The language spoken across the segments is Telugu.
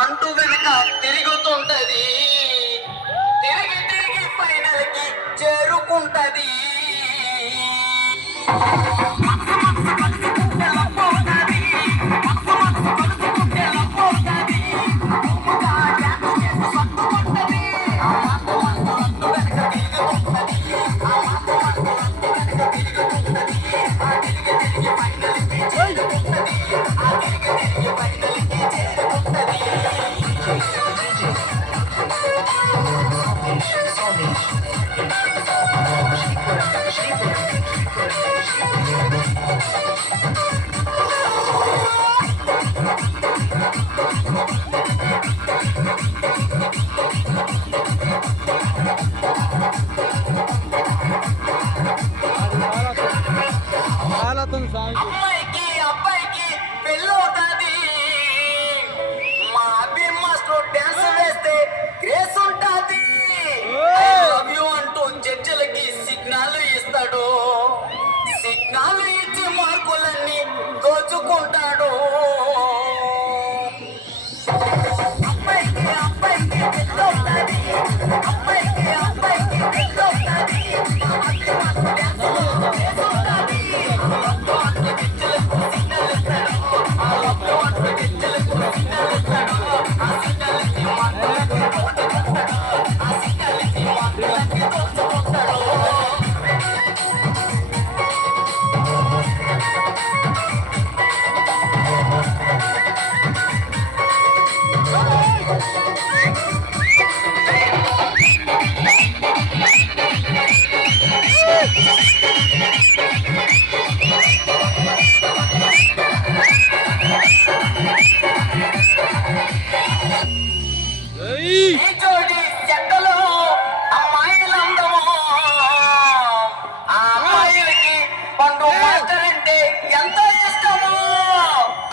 అంటూ వెనక తిరుగుతుంటది, తిరిగి తిరిగి ఫైనల్ కి చేరుకుంటది. అమ్మాయికి అబ్బాయికి పెళ్ళవుతుంది, మా అభిన్ మాస్టర్ డాన్స్ వేస్తే గ్రేస్ ఉంటుంది. ఐ లవ్ యు అంటూ జడ్జిలకి సిగ్నల్ ఇస్తాడు, సిగ్నల్ ఇచ్చి మార్కులన్నీ దోచుకుంటాడు. అమ్మాయికి అబ్బాయికి పెళ్ళవుతుంది, అమ్మాయికి అబ్బాయికి పెళ్ళవుతుంది.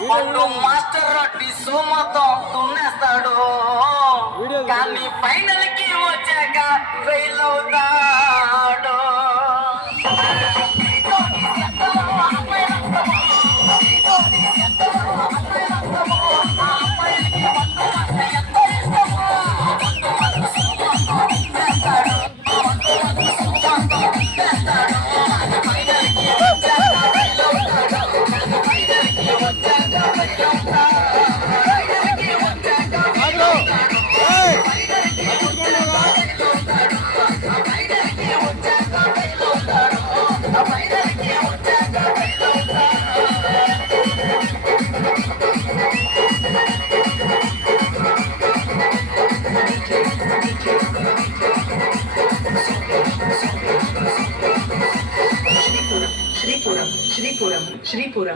పండు మాస్టర్ డిస్సు మొత్తం దున్నేస్తాడు, కానీ ఫైనల్ కి వచ్చాక ఫెయిల్ అవుతాడు. Shripuram.